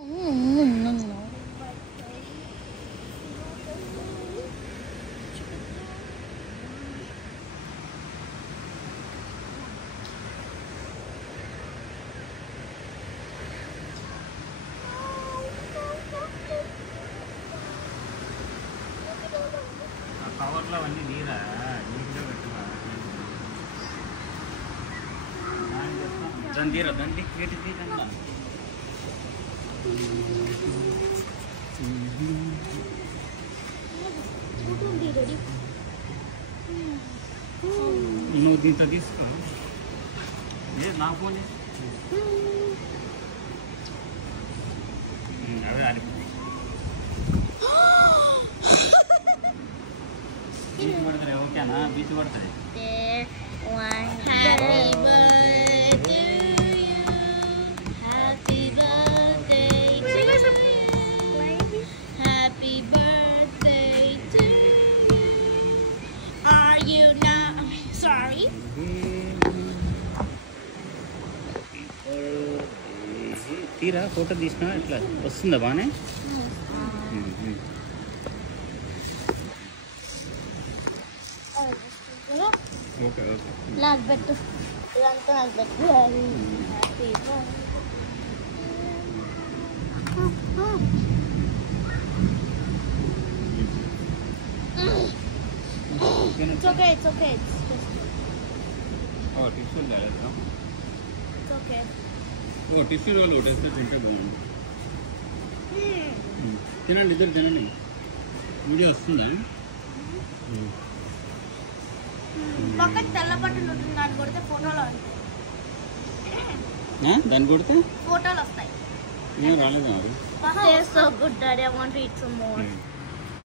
కవర్లో అన్నీ నీరా నీటిలో పెట్టున్నా దాని తీరా దాన్ని వీటి తీరన్నా నువ్వు దీంతో తీసుకో నా ఫోన్ అవి ఆడిపోయి బీచ్ పడుతుంది ఓకేనా బీచ్ పడుతుంది తీరా ఫోటో తీసినా ఇట్లా వస్తుందా బాగానే ఓకే ఓకే నాకు పెట్టు ఇదంతా నాకు పెట్టు It's okay, it's okay. It's just... Oh, tissue కాలేదు It's okay. ఓ టిష్యూ రోల్ ఒకటేస్తే తింటే బాగుంది తినండి ఇద్దరు తినండి వీడియో వస్తుందా పక్కన తెల్ల బట్టలు ఉంటుంది దాన్ని కొడితే ఫోటోలు దాన్ని కొడితే ఫోటోలు వస్తాయి ఏం రాలేదా అది so good, Daddy. I want to eat some more.